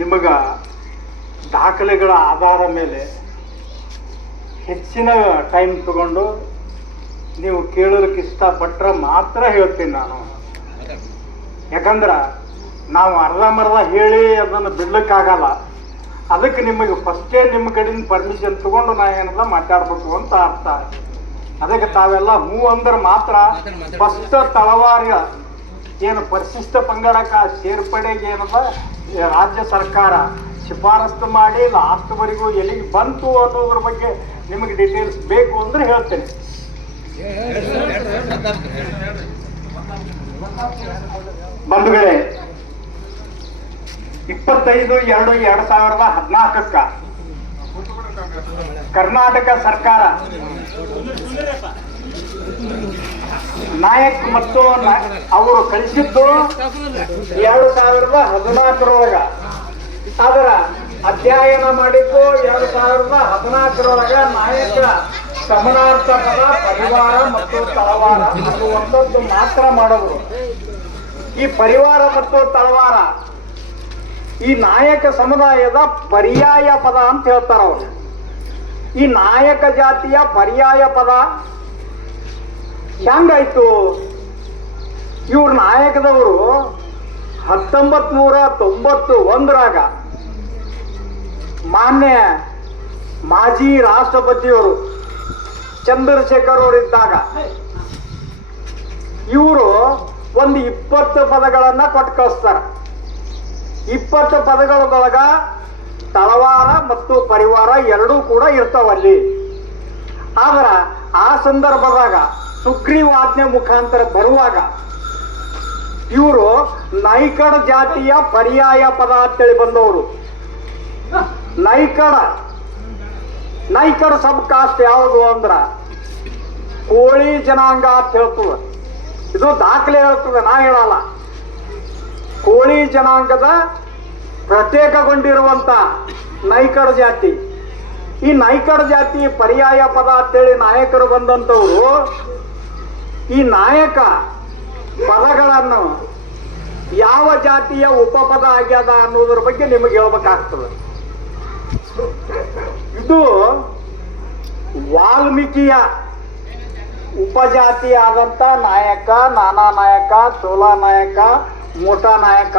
ನಿಮಗ ದಾಖಲೆಗಳ ಆಧಾರ ಮೇಲೆ ಹೆಚ್ಚಿನ ಟೈಮ್ ತಗೊಂಡು ನೀವು ಕೇಳೋದಕ್ಕೆ ಇಷ್ಟಪಟ್ಟರೆ ಮಾತ್ರ ಹೇಳ್ತೀನಿ ನಾನು. ಯಾಕಂದ್ರೆ ನಾವು ಅರ್ಧಂಬರ್ಧ ಹೇಳಿ ಅದನ್ನು ಬಿಡ್ಲಿಕ್ಕಾಗಲ್ಲ. ಅದಕ್ಕೆ ನಿಮಗೆ ಫಸ್ಟೇ ನಿಮ್ಮ ಕಡೆಯಿಂದ ಪರ್ಮಿಷನ್ ತಗೊಂಡು ನಾ ಏನಲ್ಲ ಮಾತಾಡ್ಬೇಕು ಅಂತ ಅರ್ಥ. ಅದಕ್ಕೆ ತಾವೆಲ್ಲ ಹೂ ಅಂದ್ರೆ ಮಾತ್ರ ಫಸ್ಟ್ ತಳವಾರ ಏನು ಪರಿಶಿಷ್ಟ ಪಂಗಡಕ ಸೇರ್ಪಡೆಗೆ ಏನದ ರಾಜ್ಯ ಸರ್ಕಾರ ಶಿಫಾರಸ್ತು ಮಾಡಿ ಲಾಸ್ಟ್ವರೆಗೂ ಎಲ್ಲಿಗೆ ಬಂತು ಅನ್ನೋದ್ರ ಬಗ್ಗೆ ನಿಮಗೆ ಡೀಟೇಲ್ಸ್ ಬೇಕು ಅಂದ್ರೆ ಹೇಳ್ತೇನೆ. ಬಂಧುಗಳೇ, ಇಪ್ಪತ್ತೈದು ಎರಡು ಎರಡ್ ಸಾವಿರದ ಹದಿನಾಲ್ಕಕ್ಕ ಕರ್ನಾಟಕ ಸರ್ಕಾರ ನಾಯಕ್ ಮತ್ತು ಅವರು ಕಳಿಸಿದ್ದು ಎರಡು ಸಾವಿರದ ಹದಿನಾಲ್ಕರೊಳಗ. ಅದರ ಅಧ್ಯಯನ ಮಾಡಿದ್ದು ಎರಡು ಸಾವಿರದ ಹದಿನಾಲ್ಕರೊಳಗ ನಾಯಕ ಸಮನಾರ್ಥಕದ ಪರಿವಾರ ಮತ್ತು ತಳವಾರ ಅನ್ನುವಂಥದ್ದು ಮಾತ್ರ ಮಾಡೋದು. ಈ ಪರಿವಾರ ಮತ್ತು ತಳವಾರ ಈ ನಾಯಕ ಸಮುದಾಯದ ಪರ್ಯಾಯ ಪದ ಅಂತ ಹೇಳ್ತಾರ ಅವರು ಈ ನಾಯಕ ಜಾತಿಯ ಪರ್ಯಾಯ ಪದ ಹೆಂಗಾಯ್ತು? ಇವ್ರ ನಾಯಕದವರು ಹತ್ತೊಂಬತ್ ನೂರ ತೊಂಬತ್ತು ಒಂದರಾಗ ಮಾನ್ಯ ಮಾಜಿ ರಾಷ್ಟ್ರಪತಿಯವರು ಚಂದ್ರಶೇಖರ್ ಅವರು ಇದ್ದಾಗ ಇವರು ಒಂದು ಇಪ್ಪತ್ತು ಪದಗಳನ್ನ ಕೊಟ್ಟು ಕಳಿಸ್ತಾರೆ. ಇಪ್ಪತ್ತು ಪದಗಳದೊಳಗ ತಳವಾರ ಮತ್ತು ಪರಿವಾರ ಎರಡೂ ಕೂಡ ಇರ್ತಾವಲ್ಲಿ. ಆದ್ರ ಆ ಸಂದರ್ಭದಾಗ ಸುಗ್ರೀವಾಜ್ಞೆ ಮುಖಾಂತರ ಬರುವಾಗ ಇವರು ನೈಕಡ ಜಾತಿಯ ಪರ್ಯಾಯ ಪದ ಅಂತೇಳಿ ಬಂದವರು. ನೈಕಡ. ನೈಕಡ ಸಬ್ ಕಾಸ್ಟ್ ಯಾವುದು ಅಂದ್ರ ಕೋಳಿ ಜನಾಂಗ ಅಂತ ಹೇಳ್ತದ. ಇದು ದಾಖಲೆ ಹೇಳ್ತದೆ, ನಾ ಹೇಳಲ್ಲ. ಕೋಳಿ ಜನಾಂಗದ ಪ್ರತ್ಯೇಕಗೊಂಡಿರುವಂತ ನೈಕಡ ಜಾತಿ. ಈ ನೈಕಡ ಜಾತಿ ಪರ್ಯಾಯ ಪದ ಅಂತೇಳಿ ನಾಯಕರು ಬಂದಂಥವ್ರು ಈ ನಾಯಕ ಪದಗಳನ್ನು ಯಾವ ಜಾತಿಯ ಉಪಪದ ಆಗ್ಯದ ಅನ್ನೋದ್ರ ಬಗ್ಗೆ ನಿಮಗೆ ಹೇಳ್ಬೇಕಾಗ್ತದೆ. ಇದು ವಾಲ್ಮೀಕಿಯ ಉಪಜಾತಿ ಆದಂತ ನಾಯಕ, ನಾನಾ ನಾಯಕ ಚೋಲಾ ನಾಯಕ, ಮೋಟಾ ನಾಯಕ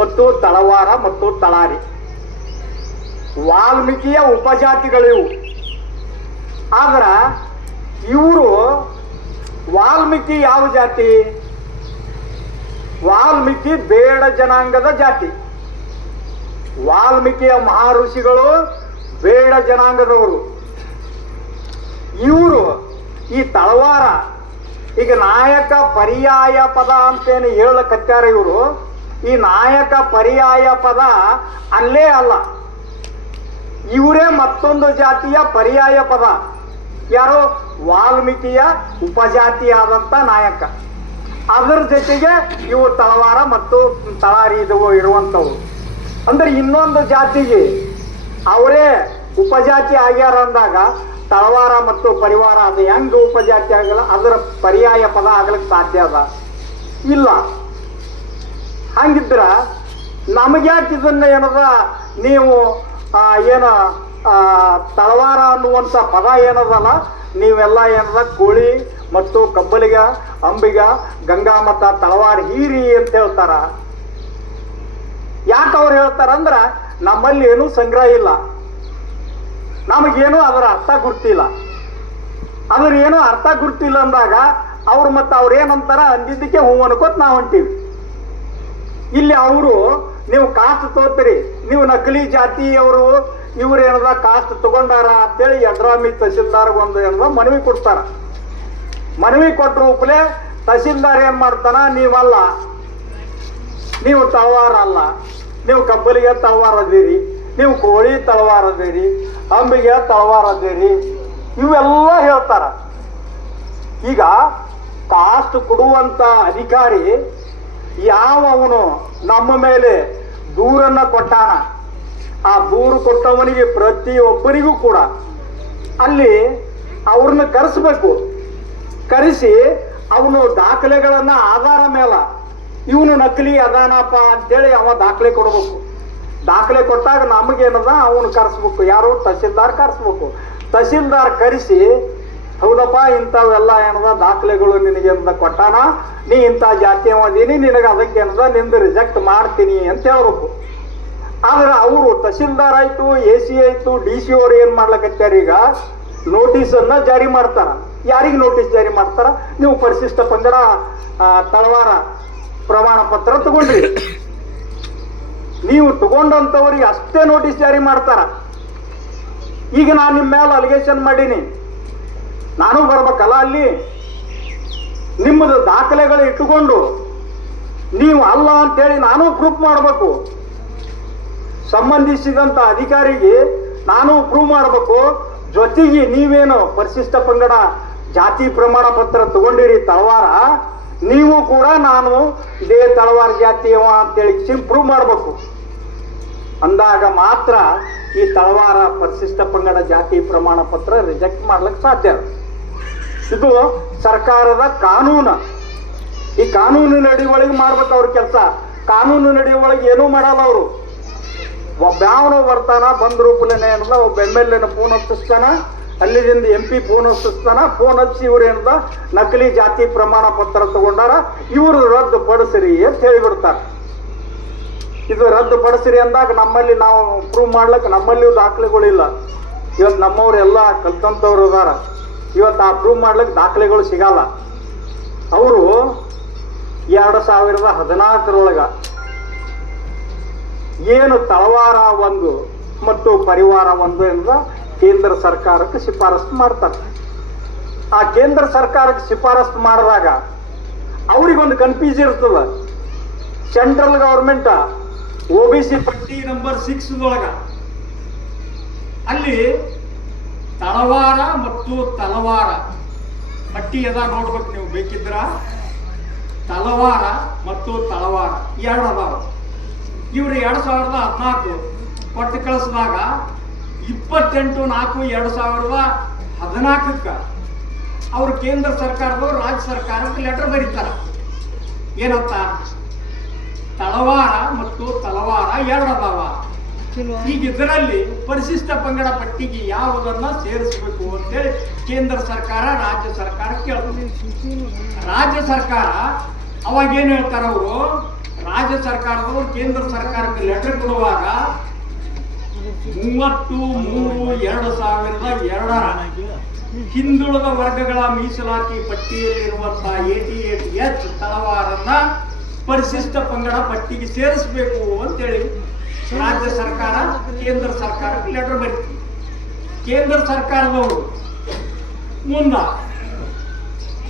ಮತ್ತು ತಳವಾರ ಮತ್ತು ತಳಾರಿ. ವಾಲ್ಮೀಕಿಯ ಉಪಜಾತಿಗಳಿವು. ಆದ್ರ ಇವರು ವಾಲ್ಮೀಕಿ ಯಾವ ಜಾತಿ? ವಾಲ್ಮೀಕಿ ಬೇಡ ಜನಾಂಗದ ಜಾತಿ. ವಾಲ್ಮೀಕಿಯ ಮಹಾಋಷಿಗಳು ಬೇಡ ಜನಾಂಗದವರು. ಇವರು ಈ ತಳವಾರ, ಈಗ ನಾಯಕ ಪರ್ಯಾಯ ಪದ ಅಂತೇನು ಹೇಳಕತ್ತಾರ ಇವರು. ಈ ನಾಯಕ ಪರ್ಯಾಯ ಪದ ಅಲ್ಲೇ ಅಲ್ಲ. ಇವರೇ ಮತ್ತೊಂದು ಜಾತಿಯ ಪರ್ಯಾಯ ಪದ. ಯಾರು ವಾಲ್ಮೀಕಿಯ ಉಪಜಾತಿಯಾದಂಥ ನಾಯಕ. ಅದರ ಜೊತೆಗೆ ಇವು ತಳವಾರ ಮತ್ತು ತಳಾರಿ ಇದು ಇರುವಂಥವು. ಅಂದ್ರೆ ಇನ್ನೊಂದು ಜಾತಿಗೆ ಅವರೇ ಉಪಜಾತಿ ಆಗ್ಯಾರ ಅಂದಾಗ ತಳವಾರ ಮತ್ತು ಪರಿವಾರ ಅದು ಹೆಂಗ ಉಪಜಾತಿ ಆಗಲ್ಲ, ಅದರ ಪರ್ಯಾಯ ಪದ ಆಗ್ಲಿಕ್ಕೆ ಸಾಧ್ಯ ಅದ. ಇಲ್ಲ. ಹಂಗಿದ್ರ ನಮಗ್ಯಾಕೆ ಇದನ್ನ ಏನದ, ನೀವು ಏನ ತಳವಾರ ಅನ್ನುವಂಥ ಪದ ಏನದಲ್ಲ? ನೀವೆಲ್ಲ ಏನದ? ಕೋಳಿ ಮತ್ತು ಕಬ್ಬಲಿಗ, ಅಂಬಿಗ, ಗಂಗಾ ಮತ ತಳವಾರ ಹೀರಿ ಅಂತ ಹೇಳ್ತಾರ. ಯಾಕೆ ಅವ್ರು ಹೇಳ್ತಾರಂದ್ರ ನಮ್ಮಲ್ಲಿ ಏನೂ ಸಂಗ್ರಹ ಇಲ್ಲ. ನಮಗೇನು ಅದರ ಅರ್ಥ ಗುರ್ತಿಲ್ಲ. ಅದ್ರ ಏನೋ ಅರ್ಥ ಗುರ್ತಿಲ್ಲ ಅಂದಾಗ, ಅವ್ರು ಮತ್ತೆ ಅವ್ರು ಏನಂತಾರ ಅಂದಿದ್ದಕ್ಕೆ ಹೂ ಅನ್ಕೋತ ನಾವು ಹೊಂಟೀವಿ ಇಲ್ಲಿ ಅವರು, ನೀವು ಕಾಸು ತೋತೀರಿ, ನೀವು ನಕಲಿ ಜಾತಿಯವರು ಇವ್ರು ಏನದ ಕಾಸ್ಟ್ ತಗೊಂಡಾರ ಅಂತೇಳಿ ಯಡ್ರಾಮಿ ತಹಸೀಲ್ದಾರ್ ಒಂದು ಏನದ ಮನವಿ ಕೊಡ್ತಾರ. ಮನವಿ ಕೊಟ್ಟ ರೂಪಲೆ ತಹಸೀಲ್ದಾರ್ ಏನ್ ಮಾಡ್ತಾನ, ನೀವಲ್ಲ, ನೀವು ತಳವಾರ ಅಲ್ಲ, ನೀವು ಕಬ್ಬಲಿಗೆ ತಳವಾರ ಅದೀರಿ, ನೀವು ಕೋಳಿ ತಳವಾರ ಅದೀರಿ, ಅಂಬಿಗೆ ತಳವಾರ ಅದೀರಿ, ಇವೆಲ್ಲ ಹೇಳ್ತಾರ. ಈಗ ಕಾಸ್ಟ್ ಕೊಡುವಂತ ಅಧಿಕಾರಿ ಯಾವ ಅವನು ನಮ್ಮ ಮೇಲೆ ದೂರನ್ನ ಕೊಟ್ಟಾನ ಆ ದೂರು ಕೊಟ್ಟವನಿಗೆ ಪ್ರತಿಯೊಬ್ಬರಿಗೂ ಕೂಡ ಅಲ್ಲಿ ಅವ್ರನ್ನ ಕರೆಸಬೇಕು. ಕರೆಸಿ ಅವನು ದಾಖಲೆಗಳನ್ನ ಆಧಾರ ಮೇಲ, ಇವನು ನಕಲಿ ಅದಾನಪ್ಪ ಅಂತೇಳಿ ಅವ ದಾಖಲೆ ಕೊಡಬೇಕು. ದಾಖಲೆ ಕೊಟ್ಟಾಗ ನಮಗೇನದ? ಅವನು ಕರೆಸ್ಬೇಕು. ಯಾರು ತಹಸೀಲ್ದಾರ್ ಕರೆಸ್ಬೇಕು. ತಹಸೀಲ್ದಾರ್ ಕರೆಸಿ, ಹೌದಪ್ಪ, ಇಂಥವೆಲ್ಲ ಏನದ? ದಾಖಲೆಗಳು ನಿನಗೆ ಅಂತ ಕೊಟ್ಟಾನ? ನೀ ಇಂಥ ಜಾತಿ ಅದೀನಿ ನಿನಗೆ ಅದಕ್ಕೆ ಏನದ ನಿಂದು ರಿಜೆಕ್ಟ್ ಮಾಡ್ತೀನಿ ಅಂತ ಹೇಳ್ಬೇಕು. ಆದ್ರೆ ಅವರು ತಹಸೀಲ್ದಾರ್ ಆಯ್ತು, ಎ ಸಿ ಆಯ್ತು, ಡಿ ಸಿ ಅವ್ರು ಏನ್ ಮಾಡ್ಲಕತ್ತಾರ ಈಗ? ನೋಟಿಸ್ ಅನ್ನ ಜಾರಿ ಮಾಡ್ತಾರ. ಯಾರಿಗೆ ನೋಟಿಸ್ ಜಾರಿ ಮಾಡ್ತಾರ? ನೀವು ಪರಿಶಿಷ್ಟ ಪಂಗಡ ತಳವಾರ ಪ್ರಮಾಣ ಪತ್ರ ತಗೊಂಡ್ರಿ. ನೀವು ತಗೊಂಡಂತವ್ರಿಗೆ ಅಷ್ಟೇ ನೋಟಿಸ್ ಜಾರಿ ಮಾಡ್ತಾರ. ಈಗ ನಾನು ನಿಮ್ಮ ಮೇಲೆ ಅಲಿಗೇಷನ್ ಮಾಡೀನಿ. ನಾನು ಬರ್ಬೇಕಲ್ಲ ಅಲ್ಲಿ? ನಿಮ್ಮದು ದಾಖಲೆಗಳು ಇಟ್ಟುಕೊಂಡು ನೀವು ಅಲ್ಲ ಅಂತೇಳಿ ನಾನು ಪ್ರೂಫ್ ಮಾಡಬೇಕು. ಸಂಬಂಧಿಸಿದಂತ ಅಧಿಕಾರಿಗೆ ನಾನು ಪ್ರೂವ್ ಮಾಡಬೇಕು. ಜೊತೆಗೆ ನೀವೇನು ಪರಿಶಿಷ್ಟ ಪಂಗಡ ಜಾತಿ ಪ್ರಮಾಣ ಪತ್ರ ತಗೊಂಡಿರಿ ತಳವಾರ, ನೀವು ಕೂಡ ನಾನು ಇದೇ ತಳವಾರ ಜಾತಿಯವ ಅಂತೇಳಿ ಪ್ರೂವ್ ಮಾಡಬೇಕು. ಅಂದಾಗ ಮಾತ್ರ ಈ ತಳವಾರ ಪರಿಶಿಷ್ಟ ಪಂಗಡ ಜಾತಿ ಪ್ರಮಾಣ ಪತ್ರ ರಿಜೆಕ್ಟ್ ಮಾಡ್ಲಿಕ್ಕೆ ಸಾಧ್ಯ. ಇದು ಸರ್ಕಾರದ ಕಾನೂನು. ಈ ಕಾನೂನು ನಡಿ ಒಳಗೆ ಮಾಡ್ಬೇಕು ಅವ್ರ ಕೆಲಸ. ಕಾನೂನು ನಡಿ ಒಳಗೆ ಏನೂ ಮಾಡಲ್ಲ ಅವರು. ಒಬ್ಬ ಯಾವನೋ ಬರ್ತಾನ ಬಂದ ರೂಪಲೇನೆ ಏನದ ಒಬ್ಬ ಎಂ ಎಲ್ ಎನ ಫೋನ್ ಹಚ್ಚಿಸ್ತಾನ. ಅಲ್ಲಿದಿಂದ ಎಂ ಪಿ ಫೋನ್ ಹಚ್ಚಿಸ್ತಾನ. ಫೋನ್ ಹಚ್ಚಿ ಇವ್ರು ಏನದ? ನಕಲಿ ಜಾತಿ ಪ್ರಮಾಣ ಪತ್ರ ತಗೊಂಡಾರ. ಇವರು ರದ್ದು ಪಡಿಸ್ರಿ ಅಂತ ಹೇಳಿಬಿಡ್ತಾರೆ. ಇದು ರದ್ದು ಪಡಿಸ್ರಿ ಅಂದಾಗ ನಮ್ಮಲ್ಲಿ ನಾವು ಪ್ರೂವ್ ಮಾಡ್ಲಿಕ್ಕೆ ನಮ್ಮಲ್ಲಿ ದಾಖಲೆಗಳಿಲ್ಲ. ಇವತ್ತು ನಮ್ಮವ್ರೆಲ್ಲ ಕಲ್ತಂಥವ್ರು ಇದಾರ ಇವತ್ತು ಆ ಪ್ರೂವ್ ಮಾಡ್ಲಿಕ್ಕೆ ದಾಖಲೆಗಳು ಸಿಗಲ್ಲ. ಅವರು ಎರಡು ಸಾವಿರದ ಹದಿನಾಲ್ಕರೊಳಗ ಏನು ತಳವಾರ ಒಂದು ಮತ್ತು ಪರಿವಾರ ಒಂದು ಎಂದ ಕೇಂದ್ರ ಸರ್ಕಾರಕ್ಕೆ ಶಿಫಾರಸು ಮಾಡ್ತಾರೆ. ಆ ಕೇಂದ್ರ ಸರ್ಕಾರಕ್ಕೆ ಶಿಫಾರಸು ಮಾಡಿದಾಗ ಅವ್ರಿಗೊಂದು ಕನ್ಫ್ಯೂಸ್ ಇರ್ತದ. Central government O B C ಪಟ್ಟಿ ನಂಬರ್ ಸಿಕ್ಸ್ ಒಳಗ ಅಲ್ಲಿ ತಳವಾರ ಮತ್ತು ತಲವಾರ ಪಟ್ಟಿ ಅದ ನೋಡ್ಬೇಕು ನೀವು ಬೇಕಿದ್ರ. ತಲವಾರ ಮತ್ತು ತಳವಾರ ಎರಡು ಅದಾವ. ಇವ್ರು ಎರಡು ಸಾವಿರದ ಹದಿನಾಲ್ಕು ಕೊಟ್ಟು ಕಳಿಸಿದಾಗ ಇಪ್ಪತ್ತೆಂಟು ನಾಲ್ಕು ಎರಡು ಸಾವಿರದ ಹದಿನಾಲ್ಕಕ್ಕೆ ಅವ್ರು ಕೇಂದ್ರ ಸರ್ಕಾರದವ್ರು ರಾಜ್ಯ ಸರ್ಕಾರಕ್ಕೆ ಲೆಟರ್ ಬರೀತಾರೆ. ಏನಂತ? ತಳವಾರ ಮತ್ತು ತಲವಾರ ಎರಡು ಅದಾವ. ಈಗ ಇದರಲ್ಲಿ ಪರಿಶಿಷ್ಟ ಪಂಗಡ ಪಟ್ಟಿಗೆ ಯಾವುದನ್ನ ಸೇರಿಸಬೇಕು ಅಂತೇಳಿ ಕೇಂದ್ರ ಸರ್ಕಾರ ರಾಜ್ಯ ಸರ್ಕಾರ ಕೇಳ ರಾಜ್ಯ ಸರ್ಕಾರ ಅವಾಗ ಏನ್ ಹೇಳ್ತಾರ ಅವರು? ರಾಜ್ಯ ಸರ್ಕಾರದವರು ಕೇಂದ್ರ ಸರ್ಕಾರಕ್ಕೆ ಲೆಟರ್ ಕೊಡುವಾಗ ಮೂವತ್ತು ಮೂರು ಎರಡು ಸಾವಿರದ ಎರಡರ ಹಿಂದುಳಿದ ವರ್ಗಗಳ ಮೀಸಲಾತಿ ಪಟ್ಟಿಯಲ್ಲಿರುವಂತಹ ಏಟಿ ಏಟ್ ಎಚ್ ತಳವಾರನ್ನ ಪರಿಶಿಷ್ಟ ಪಂಗಡ ಪಟ್ಟಿಗೆ ಸೇರಿಸಬೇಕು ಅಂತೇಳಿ ರಾಜ್ಯ ಸರ್ಕಾರ, ಕೇಂದ್ರ ಸರ್ಕಾರಕ್ಕೆ ಲೆಟರ್ ಬರೀತು. ಕೇಂದ್ರ ಸರ್ಕಾರದವರು ಮುಂದ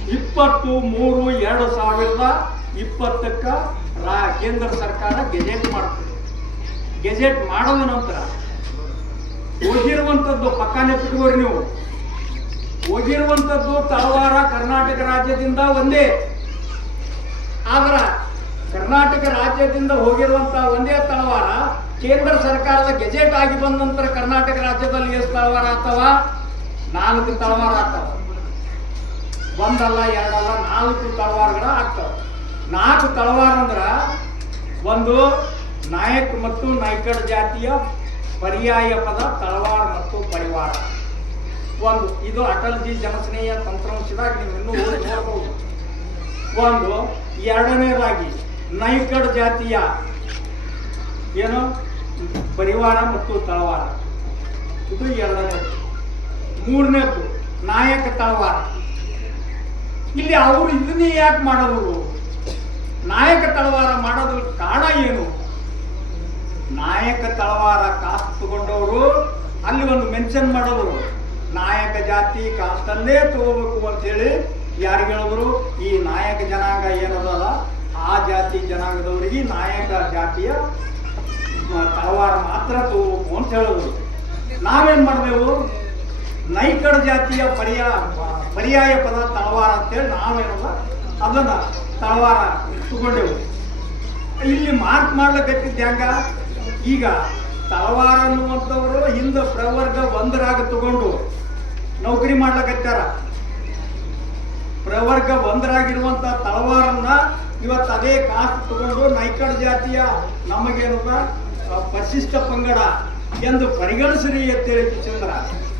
ಇಪ್ಪತ್ತು ಮೂರು ಎರಡು ಸಾವಿರದ ಇಪ್ಪತ್ತಕ್ಕ ರಾ ಕೇಂದ್ರ ಸರ್ಕಾರ ಗೆಜೆಟ್ ಮಾಡ್ತದೆ. ಗೆಜೆಟ್ ಮಾಡೋದ ನಂತರ ಹೋಗಿರುವಂಥದ್ದು ಪಕ್ಕನೆ ಬಿಟ್ಕೋರಿ ನೀವು. ಹೋಗಿರುವಂಥದ್ದು ತಳವಾರ ಕರ್ನಾಟಕ ರಾಜ್ಯದಿಂದ ಒಂದೇ. ಆದ್ರ ಕರ್ನಾಟಕ ರಾಜ್ಯದಿಂದ ಹೋಗಿರುವಂತ ಒಂದೇ ತಳವಾರ ಕೇಂದ್ರ ಸರ್ಕಾರದ ಗೆಜೆಟ್ ಆಗಿ ಬಂದ ನಂತರ ಕರ್ನಾಟಕ ರಾಜ್ಯದಲ್ಲಿ ಎಷ್ಟು ತಳವಾರ ಆಗ್ತಾವ? ನಾಲ್ಕು ತಳವಾರ ಆಗ್ತಾವ. ಒಂದಲ್ಲ ಎರಡಲ್ಲ ನಾಲ್ಕು ತಳವಾರಗಳ ಆಗ್ತಾವ. ನಾಲ್ಕು ತಳವಾರ ಅಂದ್ರ ಒಂದು ನಾಯಕ್ ಮತ್ತು ನಾಯ್ಕಡ್ ಜಾತಿಯ ಪರ್ಯಾಯ ಪದ ತಳವಾರ ಮತ್ತು ಪರಿವಾರ ಒಂದು, ಇದು ಅಟಲ್ಜಿ ಜನಸ್ನೇಹ ತಂತ್ರಾಂಶದಾಗ ನೀವು ಇನ್ನೂ ನೋಡಬಹುದು ಒಂದು, ಎರಡನೇದಾಗಿ ನೈಕಡ್ ಜಾತಿಯ ಏನು? ಪರಿವಾರ ಮತ್ತು ತಳವಾರ. ಇದು ಎರಡನೇದು ಮೂರನೇದು ನಾಯಕ ತಳವಾರ. ಇಲ್ಲಿ ಅವರು ಇದನ್ನೇ ಯಾಕೆ ಮಾಡೋದು ನಾಯಕ ತಳವಾರ ಮಾಡೋದ್ರ ಕಾರಣ ಏನು? ನಾಯಕ ತಳವಾರ ಕಾಸ್ಟ್ ತಗೊಂಡವರು ಅಲ್ಲಿ ಒಂದು ಮೆನ್ಷನ್ ಮಾಡೋದು ನಾಯಕ ಜಾತಿ ಕಾಸ್ತಲ್ಲೇ ತಗೋಬೇಕು ಅಂತೇಳಿ ಯಾರಿಗೆ ಹೇಳಿದ್ರು? ಈ ನಾಯಕ ಜನಾಂಗ ಏನದಲ್ಲ ಆ ಜಾತಿ ಜನಾಂಗದವರಿಗೆ ನಾಯಕ ಜಾತಿಯ ತಳವಾರ ಮಾತ್ರ ತಗೋಬೇಕು ಅಂತ ಹೇಳಿದ್ರು. ನಾವೇನ್ ಮಾಡ್ಬೇಕು? ನೈಕಡ ಜಾತಿಯ ಪರ್ಯಾಯ ಪರ್ಯಾಯ ಪದ ತಳವಾರ ಅಂತೇಳಿ ನಾವೇನಲ್ಲ ಅದನ್ನ ತಳವಾರ ತಗೊಂಡೆವು ಇಲ್ಲಿ ಮಾರ್ಕ್ ಮಾಡ್ಲಿಕ್ಕತ್ತಿದ್ದ ಹೆಂಗ? ಈಗ ತಳವಾರ ಅನ್ನುವಂಥವರು ಹಿಂದೆ ಪ್ರವರ್ಗ ಒಂದರಾಗ ತಗೊಂಡು ನೌಕರಿ ಮಾಡ್ಲಕತ್ತಾರ. ಪ್ರವರ್ಗ ಒಂದರಾಗಿರುವಂಥ ತಳವಾರನ್ನ ಇವತ್ತು ಅದೇ ಕಾಸ್ಟ್ ತಗೊಂಡು ನೈಕಡ್ ಜಾತಿಯ ನಮಗೇನದ ಪರಿಶಿಷ್ಟ ಪಂಗಡ ಎಂದು ಪರಿಗಣಿಸಿರಿ ಅಂತೇಳಿ ಚಂದ್ರ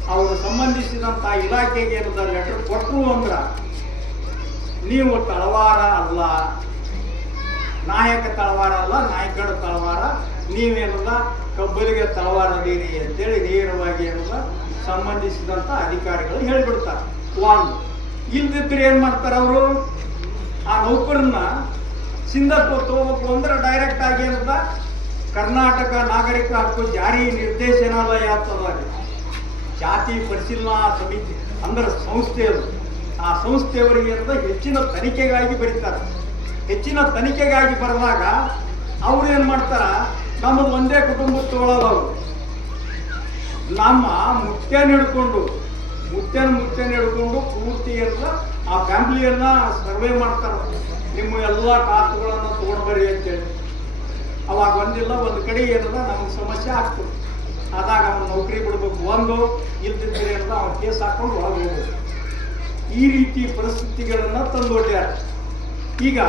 ಅವರು ಸಂಬಂಧಿಸಿದಂಥ ಇಲಾಖೆಗೆ ಏನದ? ಲೆಟರ್ ಕೊಟ್ಟರು ಅಂದ್ರ ನೀವು ತಳವಾರ ಅಲ್ಲ, ನಾಯಕ ತಳವಾರ ಅಲ್ಲ, ನಾಯಕರು ತಳವಾರ, ನೀವೇನಲ್ಲ, ಕಬ್ಬಲಿಗೆ ತಳವಾರ ನೀರಿ ಅಂತೇಳಿ ನೇರವಾಗಿ ಏನಲ್ಲ, ಸಂಬಂಧಿಸಿದಂತ ಅಧಿಕಾರಿಗಳು ಹೇಳಿಬಿಡ್ತಾರೆ. ಒಂದು, ಇಲ್ದಿದ್ರೆ ಏನು ಮಾಡ್ತಾರೆ ಅವರು? ಆ ನೌಕರನ್ನ ಸಿಂಧತ್ವ ತಗೋಬೇಕು ಅಂದ್ರೆ ಡೈರೆಕ್ಟ್ ಆಗಿ ಏನದ ಕರ್ನಾಟಕ ನಾಗರಿಕ ಹಕ್ಕು ಜಾರಿ ನಿರ್ದೇಶನಾಲಯ ಅಂತದ ಜಾತಿ ಪರಿಶೀಲನಾ ಸಮಿತಿ, ಅಂದ್ರೆ ಸಂಸ್ಥೆ ಅದು. ಆ ಸಂಸ್ಥೆಯವರಿಗೆ ಅಂತ ಹೆಚ್ಚಿನ ತನಿಖೆಗಾಗಿ ಬರೀತಾರೆ. ಹೆಚ್ಚಿನ ತನಿಖೆಗಾಗಿ ಬರೆದಾಗ ಅವ್ರು ಏನು ಮಾಡ್ತಾರ? ನಮ್ಮ ಒಂದೇ ಕುಟುಂಬ ತಗೊಳ್ಳೋದವ್ರು ನಮ್ಮ ಮುತ್ಯನ ಹಿಡ್ಕೊಂಡು ಮುತ್ಯನ ಮುತ್ಯನ ಹಿಡ್ಕೊಂಡು ಪೂರ್ತಿ ಎಲ್ಲ ಆ ಫ್ಯಾಮಿಲಿಯನ್ನ ಸರ್ವೆ ಮಾಡ್ತಾರೆ. ನಿಮ್ಮ ಎಲ್ಲ ಕಾಸುಗಳನ್ನು ತಗೊಂಡ್ ಬರ್ರಿ ಅಂತೇಳಿ. ಅವಾಗ ಒಂದಿಲ್ಲ, ಒಂದು ಕಡೆ ಏನದ ನಮ್ಗೆ ಸಮಸ್ಯೆ ಆಗ್ತದೆ. ಆದಾಗ ಅವ್ನು ನೌಕರಿ ಬಿಡ್ಬೇಕು, ಒಂದು ಇಲ್ದಿದ್ರೆ ಅಂತ ಅವ್ನ ಕೇಸ್ ಹಾಕೊಂಡು ಒಳಗೆ ಹೋಗ್ಬೇಕು. ಈ ರೀತಿ ಪರಿಸ್ಥಿತಿಗಳನ್ನ ತಂದೊಡ್ಡ್ಯಾರ. ಈಗ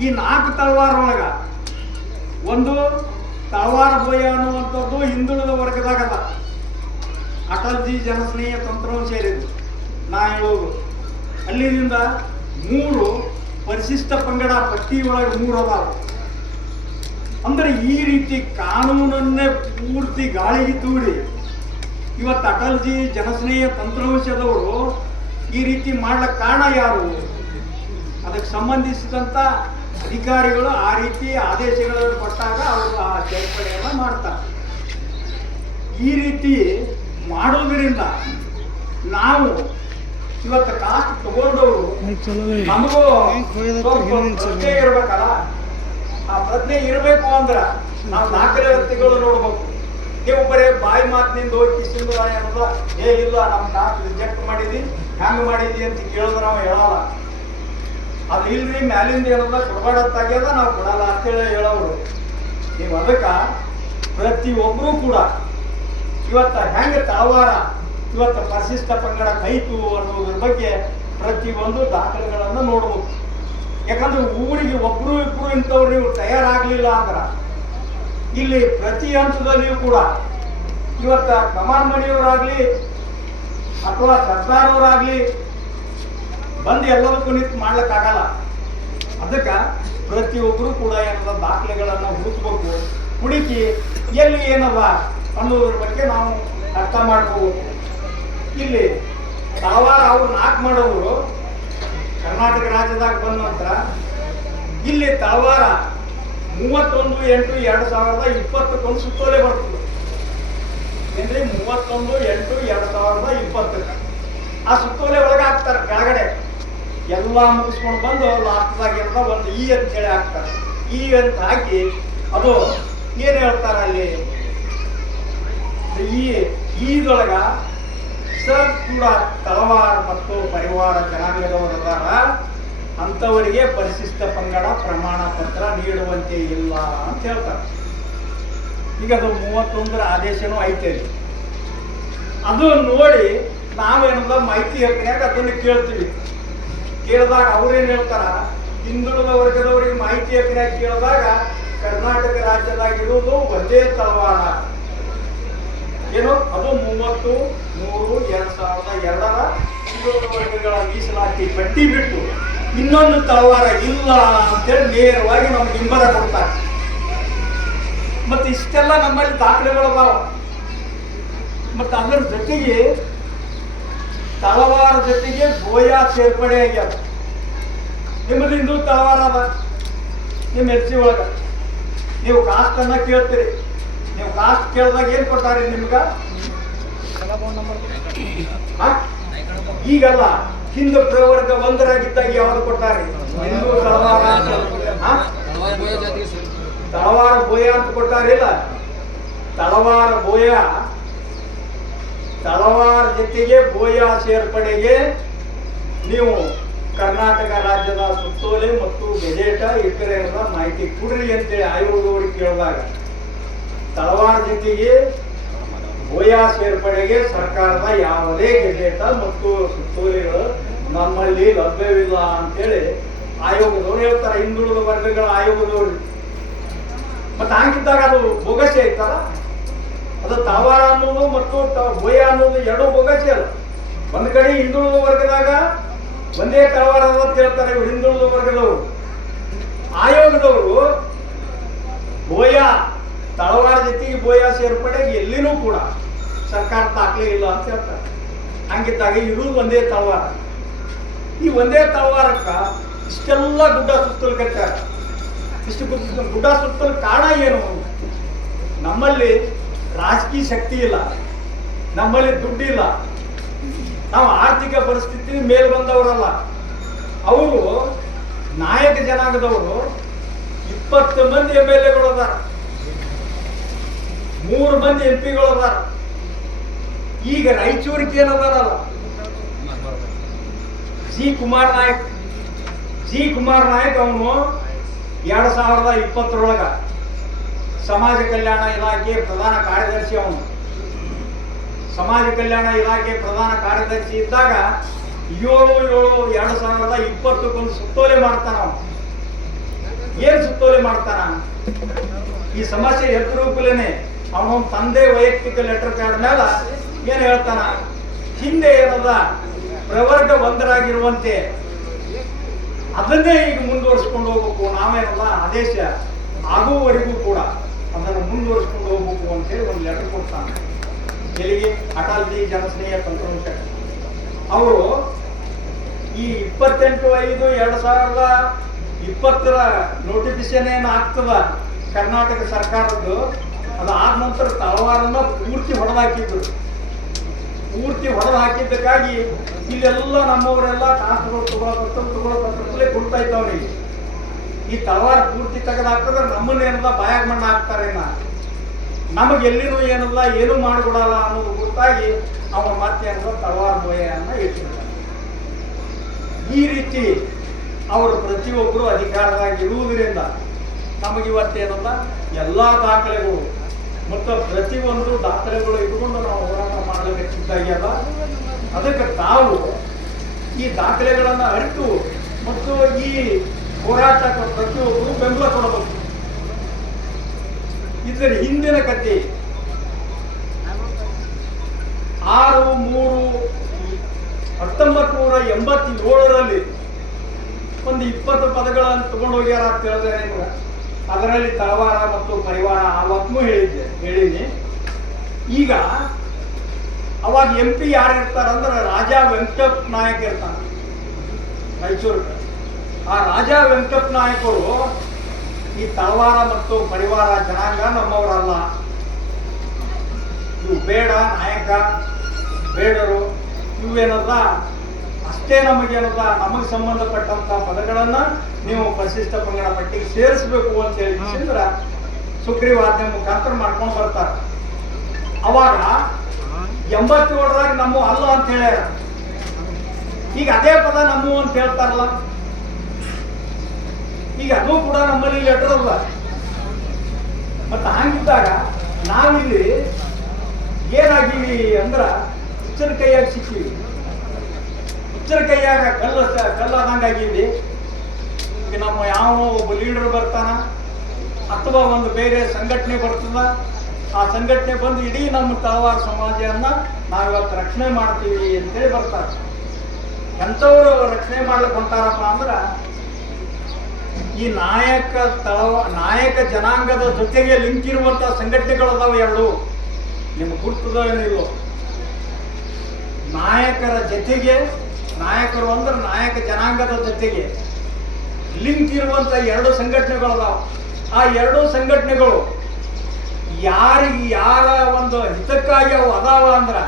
ಈ ನಾಲ್ಕು ತಳವಾರ ಒಳಗ ಒಂದು ತಳವಾರ ಭಯ ಅನ್ನುವಂಥದ್ದು ಹಿಂದುಳಿದ ವರ್ಗದಾಗ ಅದ. ಅಟಲ್ಜಿ ಜನಸ್ನೇಹ ತಂತ್ರವನ್ನು ಸೇರಿದ್ದು. ನಾ ಹೇಳೋದು. ಅಲ್ಲಿಂದ ಮೂರು ಪರಿಶಿಷ್ಟ ಪಂಗಡ ಪಟ್ಟಿ ಒಳಗೆ ಮೂರು ಅದಾವ. ಅಂದ್ರೆ ಈ ರೀತಿ ಕಾನೂನನ್ನೇ ಪೂರ್ತಿ ಗಾಳಿಗೆ ತೂರಿ. ಇವತ್ತು ಅಟಲ್ಜಿ ಜನಸ್ನೇಹ ತಂತ್ರವಂಶದವರು ಈ ರೀತಿ ಮಾಡ್ಲಿಕ್ಕೆ ಕಾರಣ ಯಾರು? ಅದಕ್ಕೆ ಸಂಬಂಧಿಸಿದಂತ ಅಧಿಕಾರಿಗಳು ಆ ರೀತಿ ಆದೇಶಗಳನ್ನು ಕೊಟ್ಟಾಗ ಅವರು ಆ ಸೇರ್ಪಡೆಯನ್ನು ಮಾಡ್ತಾರೆ. ಈ ರೀತಿ ಮಾಡೋದ್ರಿಂದ ನಾವು ಇವತ್ತು ಕಾಸ್ಟ್ ತಗೊಂಡವರು ನಮಗೂ ಪ್ರಜ್ಞೆ ಇರ್ಬೇಕಲ್ಲ? ಆ ಪ್ರಜ್ಞೆ ಇರಬೇಕು ಅಂದ್ರೆ ನಾವು ನಾಲ್ಕನೇ ವ್ಯಕ್ತಿಗಳು ನೋಡ್ಬೇಕು. ನೀವು ಬರೇ ಬಾಯಿ ಮಾತಿನಿಂದ ಹೋಗಿ ಕಿಸಿಂದ ಏ ಇಲ್ಲ ನಮ್ಮ ಕಾಸ್ಟ್ ರಿಜೆಕ್ಟ್ ಮಾಡಿದಿ ಹ್ಯಾಂಗ ಮಾಡಿದ್ವಿ ಅಂತ ಕೇಳಿದ್ರೆ ನಾವು ಹೇಳಲ್ಲ. ಅದು ಇಲ್ರಿ, ಮ್ಯಾಲಿಂದ ಏನದ ಕೊಡಬಾಡತ್ತಾಗ್ಯದ ನಾವು ಕೊಡಲ್ಲ ಅಂತೇಳಿ ಹೇಳೋರು ನೀವು ಅದಕ್ಕ ಪ್ರತಿಯೊಬ್ಬರೂ ಕೂಡ ಇವತ್ತು ಹೆಂಗ ತಾವಾರ ಇವತ್ತು ಪರಿಶಿಷ್ಟ ಪಂಗಡ ಕೈತು ಅನ್ನೋದ್ರ ಬಗ್ಗೆ ಪ್ರತಿಯೊಂದು ದಾಖಲೆಗಳನ್ನು ನೋಡ್ಬೇಕು ಯಾಕಂದ್ರೆ ಊರಿಗೆ ಒಬ್ರು ಇಬ್ರು ಇಂಥವ್ರು ನೀವು ತಯಾರಾಗಲಿಲ್ಲ ಅಂದ್ರೆ, ಇಲ್ಲಿ ಪ್ರತಿ ಹಂತದಲ್ಲಿಯೂ ಕೂಡ ಇವತ್ತ ಕಮಾನ್ ಮಣಿಯವರಾಗ್ಲಿ ಅಥವಾ ಸರ್ಕಾರವರಾಗ್ಲಿ ಬಂದು ಎಲ್ಲದಕ್ಕೂ ನಿಂತು ಮಾಡ್ಲಿಕ್ಕಾಗಲ್ಲ. ಅದಕ್ಕ ಪ್ರತಿಯೊಬ್ಬರು ಕೂಡ ಏನದ ದಾಖಲೆಗಳನ್ನು ಹುಡುಕ್ಬೇಕು. ಹುಡುಕಿ ಎಲ್ಲಿ ಏನದ ಅನ್ನೋದ್ರ ಬಗ್ಗೆ ನಾವು ಅರ್ಥ ಮಾಡ್ಕೋಬೇಕು. ಇಲ್ಲಿ ತಾವಾರ ಅವ್ರು ನಾಲ್ಕು ಮಾಡೋರು ಕರ್ನಾಟಕ ರಾಜ್ಯದಾಗ ಬಂದ ನಂತರ ಇಲ್ಲಿ ತಳವಾರ ಮೂವತ್ತೊಂದು ಎಂಟು ಎರಡು ಸಾವಿರದ ಇಪ್ಪತ್ತಕ್ಕೊಂದು ಸುತ್ತೋಲೆ ಬರ್ತದೆ. ಏನ್ರಿ ಮೂವತ್ತೊಂದು, ಎಂಟು, ಎರಡು ಸಾವಿರದ ಇಪ್ಪತ್ತು. ಆ ಸುತ್ತೋಲೆ ಒಳಗೆ ಹಾಕ್ತಾರೆ, ಕೆಳಗಡೆ. ಎಲ್ಲ ಮುಗಿಸ್ಕೊಂಡು ಬಂದು ಲಾಸ್ಟ್ದಾಗ ಎಲ್ಲ ಒಂದು ಈ ಅಂತ ಹೇಳಿ ಹಾಕ್ತಾರೆ. ಈ ಅಂತ ಹಾಕಿ ಅದು ಏನು ಹೇಳ್ತಾರೆ ಅಲ್ಲಿ? ಈ ಈದೊಳಗ ಸರ್ ಕೂಡ ತಳವಾರ ಮತ್ತು ಪರಿವಾರ ಜನಾಂಗದವರದಾರ ಅಂಥವರಿಗೆ ಪರಿಶಿಷ್ಟ ಪಂಗಡ ಪ್ರಮಾಣ ಪತ್ರ ನೀಡುವಂತೆ ಇಲ್ಲ ಅಂತ ಹೇಳ್ತಾರೆ. ಈಗ ಅದು ಮೂವತ್ತೊಂದರ ಆದೇಶನೂ ಐತೆ. ಅದು ನೋಡಿ ನಾವೇನದ ಮಾಹಿತಿ ಯಾಕೆ ಅದನ್ನು ಕೇಳ್ತೀವಿ. ಕೇಳಿದಾಗ ಅವ್ರೇನು ಹೇಳ್ತಾರ? ಹಿಂದುಳಿದ ವರ್ಗದವರಿಗೆ ಮಾಹಿತಿ ಹೇಳ್ತೀನಿ ಕೇಳಿದಾಗ ಕರ್ನಾಟಕ ರಾಜ್ಯದಾಗಿರುವುದು ಒಂದೇ ತಳವಾರ ಏನು? ಅದು ಮೂವತ್ತು, ಮೂರು, ಎರಡ್ ಸಾವಿರದ ಎರಡರ ಹಿಂದುಳಿದ ವರ್ಗಗಳ ಮೀಸಲಾತಿ ಪಟ್ಟಿ ಬಿಟ್ಟು ಇನ್ನೊಂದು ತಳವಾರ ಇಲ್ಲ ಅಂತೇಳಿ ನೇರವಾಗಿ ನಮ್ಗೆ ಹಿಂಬರ ಕೊಡ್ತಾರೆ. ಮತ್ತೆ ಇಷ್ಟೆಲ್ಲ ನಮ್ಮಲ್ಲಿ ದಾಖಲೆಗಳು ಅದಾವ. ಮತ್ತು ಅದರ ಜೊತೆಗೆ ತಳವಾರ ಜೊತೆಗೆ ಗೋಯಾ ಸೇರ್ಪಡೆ ಆಗ್ಯಾವ. ನಿಮ್ಮದು ಹಿಂದೂ ತಳವಾರ ಅದ? ನಿಮ್ಮ ಸಿ ಒಳಗ. ನೀವು ಕಾಸ್ಟ್ ಅನ್ನ ಕೇಳ್ತೀರಿ. ನೀವು ಕಾಸ್ಟ್ ಕೇಳಿದಾಗ ಏನು ಕೊಟ್ಟಾರಿ ನಿಮ್ಗೆ? ಈಗಲ್ಲ, ಹಿಂದೂ ಪ್ರವರ್ಗ ಒಂದರಾಗಿದ್ದಾಗ ಯಾವ್ದು ಕೊಡ್ತಾರೆ ಹಿಂದೂ ತಳವಾರ? ತಳವಾರ ಬೋಯ ಅಂತ ಕೊಟ್ಟಾರಿಲ್ಲ ತಳವಾರ ಬೋಯ ತಳವಾರ ಜೊತೆಗೆ ಬೋಯ ಸೇರ್ಪಡೆಗೆ ನೀವು ಕರ್ನಾಟಕ ರಾಜ್ಯದ ಸುತ್ತೋಲೆ ಮತ್ತು ಗೆಜೆಟ ಇತರೆ ಮಾಹಿತಿ ಕೊಡ್ರಿ ಅಂತೇಳಿ ಆಯೋಗದವರು ಕೇಳಿದಾಗ, ತಳವಾರ ಜೊತೆಗೆ ಬೋಯ ಸೇರ್ಪಡೆಗೆ ಸರ್ಕಾರದ ಯಾವುದೇ ಗೆಜೆಟ ಮತ್ತು ಸುತ್ತೋಲೆಗಳು ನಮ್ಮಲ್ಲಿ ಲಭ್ಯವಿಲ್ಲ ಅಂತೇಳಿ ಆಯೋಗದವರು ಹೇಳ್ತಾರೆ. ಹಿಂದುಳಿದ ವರ್ಗಗಳ ಆಯೋಗದವ್ರು. ಮತ್ತೆ ಹಂಗಿದ್ದಾಗ ಅದು ಬೊಗಸೆ ಐತಲ್ಲ ಅದು ತಾವಾರ ಅನ್ನೋದು ಮತ್ತು ಬೋಯ ಅನ್ನೋದು ಎರಡು ಬೊಗಸೆ ಅಲ್ಲ. ಒಂದ್ ಕಡೆ ಹಿಂದುಳಿದ ವರ್ಗದಾಗ ಒಂದೇ ತಳವಾರ ಅಂತ ಹೇಳ್ತಾರೆ ಇವ್ರು ಹಿಂದುಳಿದ ವರ್ಗದವರು. ಆಯೋಗದವರು ಬೋಯ, ತಳವಾರ ಜೊತೆಗೆ ಬೋಯ ಸೇರ್ಪಡೆ ಎಲ್ಲಿನೂ ಕೂಡ ಸರ್ಕಾರ ತಾಕಲೇ ಇಲ್ಲ ಅಂತ ಹೇಳ್ತಾರೆ. ಹಂಗಿದ್ದಾಗ ಇವರು ಒಂದೇ ತಳವಾರ. ಈ ಒಂದೇ ತಳವಾರಕ್ಕ ಇಷ್ಟೆಲ್ಲ ಗುಡ್ಡ ಸುತ್ತಲು ಕಟ್ಟಾರ ಇಷ್ಟು ಗುಡ್ಡ- ಗುಡ್ಡ ಸುತ್ತಲು ಕಾರಣ ಏನು? ನಮ್ಮಲ್ಲಿ ರಾಜಕೀಯ ಶಕ್ತಿ ಇಲ್ಲ. ನಮ್ಮಲ್ಲಿ ದುಡ್ಡಿಲ್ಲ ನಾವು ಆರ್ಥಿಕ ಪರಿಸ್ಥಿತಿ ಮೇಲೆ ಬಂದವರಲ್ಲ. ಅವರು ನಾಯಕ ಜನಾಂಗದವರು ಇಪ್ಪತ್ತು ಮಂದಿ ಎಂ ಎಲ್ ಎಗಳು ಅದಾರ. ಮೂರು ಮಂದಿ ಎಂ ಪಿಗಳು ಅದಾರ. ಈಗ ರಾಯಚೂರಿಗೆ ಏನದಾರಲ್ಲ ಜಿ ಕುಮಾರ್ ನಾಯಕ್. ಜಿ ಕುಮಾರ್ ನಾಯಕ್ ಅವನು ಎರಡ್ ಸಾವಿರದ ಇಪ್ಪತ್ತರೊಳಗ ಸಮಾಜ ಕಲ್ಯಾಣ ಇಲಾಖೆ ಪ್ರಧಾನ ಕಾರ್ಯದರ್ಶಿ ಅವನು. ಸಮಾಜ ಕಲ್ಯಾಣ ಇಲಾಖೆ ಪ್ರಧಾನ ಕಾರ್ಯದರ್ಶಿ ಇದ್ದಾಗ ಏಳು ಏಳು ಎರಡು ಸಾವಿರದ ಇಪ್ಪತ್ತಕ್ಕೊಂದು ಸುತ್ತೋಲೆ ಮಾಡ್ತಾನ ಅವನು. ಏನು ಸುತ್ತೋಲೆ ಮಾಡ್ತಾನ? ಈ ಸಮಸ್ಯೆ ಎದುರುಕಲೇನೆ ಅವನ ತಂದೆ ವೈಯಕ್ತಿಕ ಲೆಟರ್ ಪ್ಯಾಡ್ ಮೇಲೆ ಏನು ಹೇಳ್ತಾನ? ಹಿಂದೆ ಏನದ? ಪ್ರವರ್ಗ ಒಂದರಾಗಿರುವಂತೆ ಅದನ್ನೇ ಈಗ ಮುಂದುವರಿಸ್ಕೊಂಡು ಹೋಗ್ಬೇಕು. ನಾವೇನಲ್ಲ, ಆದೇಶ ಆಗುವವರೆಗೂ ಕೂಡ ಅದನ್ನು ಮುಂದುವರಿಸ್ಕೊಂಡು ಹೋಗ್ಬೇಕು ಅಂತೇಳಿ ಒಂದು ಲೆಟರ್ ಕೊಡ್ತಾನೆ. ಎಲ್ಲಿಗೆ? ಅಟಲ್ಜಿ ಜನಸ್ನೇಹ ತಂತ್ರಾಂಶ ಅವರು ಈ ಇಪ್ಪತ್ತೆಂಟು ಐದು ಎರಡು ಸಾವಿರದ ಇಪ್ಪತ್ತರ ನೋಟಿಫಿಕೇಶನ್ ಏನು ಆಗ್ತದ? ಕರ್ನಾಟಕ ಸರ್ಕಾರದ್ದು, ಅದು ಆದ ನಂತರ ತಳವಾರನ್ನ ಪೂರ್ತಿ ಹೊಡೆದಾಕಿದ್ರು. ಪೂರ್ತಿ ಹೊರಗೆ ಹಾಕಿದ್ದಕ್ಕಾಗಿ ಇಲ್ಲೆಲ್ಲ ನಮ್ಮವರೆಲ್ಲ ಕಾಸುಗಳು ತಗೊಳಕತ್ತ ತಗೊಳಕತ್ತಲೇ ಕೊಡ್ತಾ ಇದ್ದವ್ರಿ ಈ ತಲವಾರ ಪೂರ್ತಿ ತೆಗೆದು ಹಾಕಿದ್ರೆ ನಮ್ಮನ್ನೇನಲ್ಲ ಬಾಯಾಗ ಮಣ್ಣ ಹಾಕ್ತಾರೆ ನಮಗೆ ಎಲ್ಲಿನೂ ಏನಲ್ಲ, ಏನೂ ಮಾಡಿಕೊಡಲ್ಲ ಅನ್ನೋದು ಗೊತ್ತಾಗಿ ಅವನ ಮತ್ತೆ ತಲವಾರ ಬೋಯನ್ನ ಇಟ್ಟಿರ್ತಾರೆ ಈ ರೀತಿ ಅವರು ಪ್ರತಿಯೊಬ್ಬರು ಅಧಿಕಾರದಾಗಿ ಇರುವುದರಿಂದ ನಮಗೆ ಇವತ್ತೇನಲ್ಲ, ಎಲ್ಲ ದಾಖಲೆಗಳು ಮತ್ತು ಪ್ರತಿಯೊಂದು ದಾಖಲೆಗಳು ಇಟ್ಕೊಂಡು ನಾವು ಹೋರಾಟ ಮಾಡಬೇಕಿದ್ದಾಗ್ಯದ ಅದಕ್ಕೆ ತಾವು ಈ ದಾಖಲೆಗಳನ್ನು ಅರಿತು ಮತ್ತು ಈ ಹೋರಾಟಕ್ಕೆ ಪ್ರತಿಯೊಬ್ಬರು ಬೆಂಬಲ ಕೊಡಬೇಕು. ಇದರ ಹಿಂದಿನ ಕತೆ ಆರು, ಮೂರು ಹತ್ತೊಂಬತ್ತು ನೂರ ಎಂಬತ್ತೇಳರಲ್ಲಿ ಒಂದು ಇಪ್ಪತ್ತು ಪದಗಳನ್ನು ತಗೊಂಡು ಹೋಗ್ಯಾರ ಅಂತ ಹೇಳಿದ್ರೆ ಅದರಲ್ಲಿ ತಳವಾರ ಮತ್ತು ಪರಿವಾರ ಆವತ್ತೂ ಹೇಳಿದ್ದೆ ಹೇಳಿನಿ ಈಗ ಅವಾಗ ಎಂ ಪಿ ಯಾರು ಇರ್ತಾರಂದ್ರೆ ರಾಜ ವೆಂಕಟಪ್ಪ ನಾಯಕ್ ಇರ್ತಾನೆ ಮೈಸೂರು. ಆ ರಾಜ ವೆಂಕಟಪ್ಪ ನಾಯಕರು ಈ ತಳವಾರ ಮತ್ತು ಪರಿವಾರ ಜನಾಂಗ ನಮ್ಮವರಲ್ಲ. ಇವು ಬೇಡ ನಾಯಕ, ಬೇಡರು. ಇವೇನದ ಅಷ್ಟೇ ನಮಗೇನದ ನಮಗೆ ಸಂಬಂಧಪಟ್ಟಂತ ಪದಗಳನ್ನ ನೀವು ಪರಿಶಿಷ್ಟ ಪಂಗಡ ಪಟ್ಟಿಗೆ ಸೇರಿಸಬೇಕು ಅಂತ ಹೇಳಿ ಸುಗ್ರೀವಾಜ್ಞೆ ಮುಖಾಂತರ ಮಾಡ್ಕೊಂಡು ಬರ್ತಾರೆ. ಅವಾಗ ಎಂಬತ್ತೇಳರಾಗ ನಮ್ಮ ಅಲ್ಲ ಅಂತ ಹೇಳ್ಯಾರ ಈಗ ಅದೇ ಪದ ನಮ್ಮ ಅಂತ ಹೇಳ್ತಾರಲ್ಲ. ಈಗ ಅದು ಕೂಡ ನಮ್ಮಲ್ಲಿ ಲೆಟರ್ ಅಲ್ಲ. ಮತ್ತೆ ಹಂಗಿದ್ದಾಗ ನಾವಿಲ್ಲಿ ಏನಾಗಿವಿ ಅಂದ್ರ ಹುಚ್ಚರ ಕೈಯಾಗ ಸಿಕ್ಕಿವಿ. ಹುಚ್ಚರ ಕೈಯಾಗ ಕಲ್ಲ ಕಲ್ಲಾದಂಗಾಗಿವಿ ಈಗ ನಮ್ಮ ಯಾವ ಒಬ್ಬ ಲೀಡರ್ ಬರ್ತಾನ. ಅಥವಾ ಒಂದು ಬೇರೆ ಸಂಘಟನೆ ಬರ್ತದ. ಆ ಸಂಘಟನೆ ಬಂದು ಇಡೀ ನಮ್ಮ ತಳವಾರ ಸಮಾಜವನ್ನ ನಾವಿವತ್ತು ರಕ್ಷಣೆ ಮಾಡ್ತೀವಿ ಅಂತೇಳಿ ಬರ್ತಾರೆ. ಎಂಥವ್ರು ರಕ್ಷಣೆ ಮಾಡ್ಲಿಕ್ಕೆ ಹೊಂಟಾರಪ್ಪ ಅಂದ್ರ, ಈ ನಾಯಕ ತಳವ ನಾಯಕ ಜನಾಂಗದ ಜೊತೆಗೆ ಲಿಂಕ್ ಇರುವಂತ ಸಂಘಟನೆಗಳು ಅದಾವ ಎರಡು. ನಿಮ್ಗೆ ಗುರ್ತದ ಏನಿಲ್ಲ ನಾಯಕರ ಜೊತೆಗೆ, ನಾಯಕರು ಅಂದ್ರೆ ನಾಯಕ ಜನಾಂಗದ ಜೊತೆಗೆ ಲಿಂಕ್ ಇರುವಂತ ಎರಡು ಸಂಘಟನೆಗಳು ಅದಾವ. ಆ ಎರಡು ಸಂಘಟನೆಗಳು ಯಾರಿಗೆ ಯಾರ ಒಂದು ಹಿತಕ್ಕಾಗಿ ಅವು ಅದಾವ ಅಂದ್ರ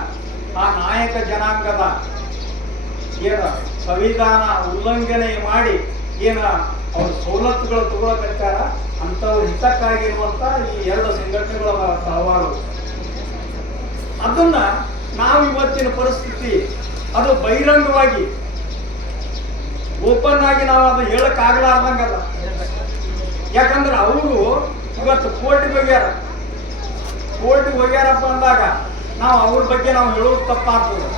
ಆ ನಾಯಕ ಜನಾಂಗದ ಏನ ಸಂವಿಧಾನ ಉಲ್ಲಂಘನೆ ಮಾಡಿ ಏನ ಅವ್ರ ಸವಲತ್ತುಗಳು ತಗೊಳಕತ್ತಾರ, ಅಂಥವ್ರ ಹಿತಕ್ಕಾಗಿರುವಂತ ಈ ಎರಡು ಸಂಘಟನೆಗಳ ಹಲವಾರು ಅದನ್ನ ನಾವು ಇವತ್ತಿನ ಪರಿಸ್ಥಿತಿ, ಅದು ಬಹಿರಂಗವಾಗಿ ಓಪನ್ ಆಗಿ ನಾವು ಅದು ಹೇಳಕ್ ಆಗ್ಲಾರ್ದಂಗಲ್ಲ. ಯಾಕಂದ್ರೆ ಅವರು ಇವತ್ತು ಕೋರ್ಟ್ ಹೋಗ್ಯಾರ. ಕೋರ್ಟ್ಗೆ ಹೋಗ್ಯಾರಪ್ಪ ಅಂದಾಗ ನಾವು ಅವ್ರ ಬಗ್ಗೆ ನಾವು ಹೇಳೋದು ತಪ್ಪಾಗ್ತದೆ.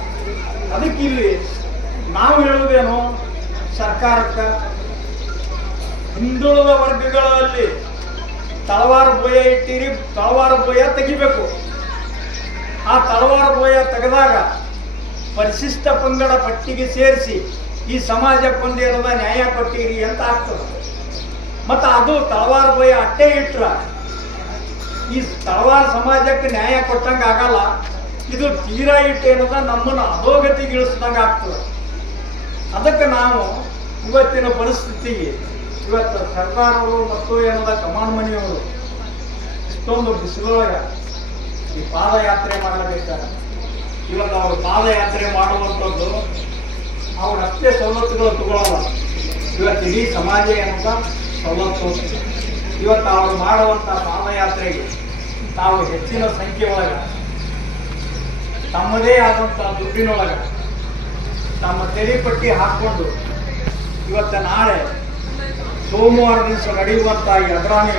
ಅದಕ್ಕೆ ಇಲ್ಲಿ ನಾವು ಹೇಳುವುದೇನು? ಸರ್ಕಾರಕ್ಕೆ ಹಿಂದುಳಿದ ವರ್ಗಗಳಲ್ಲಿ ತಳವಾರ ಭಯ ಇಟ್ಟಿರಿ, ತಳವಾರ ಭಯ ತೆಗಿಬೇಕು. ಆ ತಳವಾರ ಬೋಯ ತೆಗೆದಾಗ ಪರಿಶಿಷ್ಟ ಪಂಗಡ ಪಟ್ಟಿಗೆ ಸೇರಿಸಿ ಈ ಸಮಾಜ ಏನದ ನ್ಯಾಯ ಕೊಟ್ಟಿರಿ ಅಂತ ಆಗ್ತದೆ. ಮತ್ತು ಅದು ತಳವಾರ ಬೋಯ ಅಟ್ಟೆ ಇಟ್ರ ಈ ತಳವಾರ ಸಮಾಜಕ್ಕೆ ನ್ಯಾಯ ಕೊಟ್ಟಂಗೆ ಆಗಲ್ಲ. ಇದು ತೀರಾ ಇಟ್ಟು ಏನದ ನಮ್ಮನ್ನು ಅಧೋಗತಿಗೆ ಇಳಿಸ್ದಂಗೆ ಆಗ್ತದೆ. ಅದಕ್ಕೆ ನಾವು ಇವತ್ತಿನ ಪರಿಸ್ಥಿತಿಗೆ, ಇವತ್ತು ಸರ್ಕಾರವರು ಮತ್ತು ಏನದ ಕಮಾಂಡ್ ಮನೆಯವರು ಇಷ್ಟೊಂದು ಬಿಸಿಲೊಳಗೆ ಈ ಪಾದಯಾತ್ರೆ ಮಾಡಬೇಕಾರೆ ಇವತ್ತು ಅವರು ಪಾದಯಾತ್ರೆ ಮಾಡುವಂಥದ್ದು ಅವ್ರ ಅಷ್ಟೇ ಸವಲತ್ತುಗಳು ತಗೊಳ್ಳಲ್ಲ ಇವತ್ತು ಇಡೀ ಸಮಾಜ ಏನಂತ ಸವಲತ್ತು ಇವತ್ತು ಅವರು ಮಾಡುವಂಥ ಪಾದಯಾತ್ರೆಗೆ ತಾವು ಹೆಚ್ಚಿನ ಸಂಖ್ಯೆ ಒಳಗೆ ತಮ್ಮದೇ ಆದಂಥ ದುಡ್ಡಿನೊಳಗೆ, ತಮ್ಮ ತೆರಿಪಟ್ಟಿ ಹಾಕ್ಕೊಂಡು ಇವತ್ತು ನಾಳೆ ಸೋಮವಾರ ದಿವಸ ನಡೆಯುವಂಥ ಈ ಅಗ್ರಾಣಿ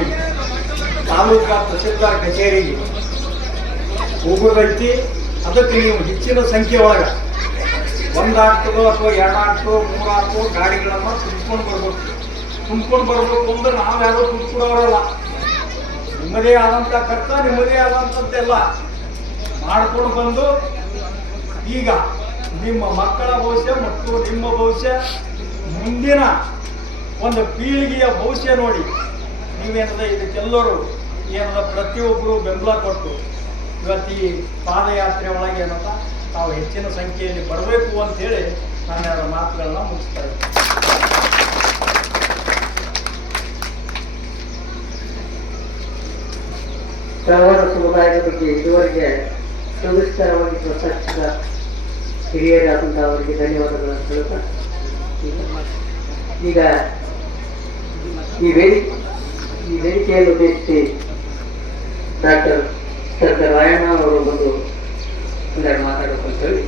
ತಾಲೂಕಾ ತಹಸೀಲ್ದಾರ್ ಕಚೇರಿಗೆ ಹೋಗೋದೈತಿ ಅದಕ್ಕೆ ನೀವು ಹೆಚ್ಚಿನ ಸಂಖ್ಯೆ ಒಳಗೆ ಒಂದು ಆಟೋ ಅಥವಾ ಎರಡು ಆಟೋ ಮೂರು ಆಟೋ ಗಾಡಿಗಳನ್ನು ತುಂಬಿಕೊಂಡು ಬರ್ಬೇಕು ತುಂಬ್ಕೊಂಡು ಬರಬೇಕು ಅಂದ್ರೆ ನಾವು ಯಾರೋ ತುಂಬಿಕೊಡೋರಲ್ಲ ನಿಮ್ಮದೇ ಆದಂಥ ಕರ್ತ, ನಿಮ್ಮದೇ ಆದಂಥದ್ದೆಲ್ಲ ಮಾಡ್ಕೊಂಡು ಬಂದು ಈಗ ನಿಮ್ಮ ಮಕ್ಕಳ ಭವಿಷ್ಯ ಮತ್ತು ನಿಮ್ಮ ಭವಿಷ್ಯ ಮುಂದಿನ ಒಂದು ಪೀಳಿಗೆಯ ಭವಿಷ್ಯ ನೋಡಿ. ನೀವೇನದ ಇದಕ್ಕೆಲ್ಲರೂ ಏನದ ಪ್ರತಿಯೊಬ್ಬರು ಬೆಂಬಲ ಕೊಟ್ಟು ಇವತ್ತು ಈ ಪಾದಯಾತ್ರೆ ಒಳಗೆ ಏನಂತ ತಾವು ಹೆಚ್ಚಿನ ಸಂಖ್ಯೆಯಲ್ಲಿ ಬರಬೇಕು ಅಂತೇಳಿ ನಾನು ಎರಡು ಮಾತುಗಳನ್ನ ಮುಗಿಸ್ತಾ ಇದ್ದೀನಿ. ಧಾರವಾಡ ಸಮುದಾಯದ ಬಗ್ಗೆ ಇದುವರೆಗೆ ಸವಿಸ್ತಾರವಾಗಿ ಪ್ರಸಕ್ತದ ಹಿರಿಯರಾದಂಥ ಅವರಿಗೆ ಧನ್ಯವಾದಗಳನ್ನು ಹೇಳುತ್ತಾ? ಈಗ ಈ ವೇದಿಕೆ ಈ ವೇದಿಕೆಯನ್ನು ಉದ್ದೇಶಿಸಿ ಡಾಕ್ಟರ್ ಸರ್ದಾರ್ ರಾಯಣ್ಣ ಅವರು ಬಂದು ಒಂದೆರಡು ಮಾತಾಡಬೇಕು ಅಂತ ಹೇಳಿ.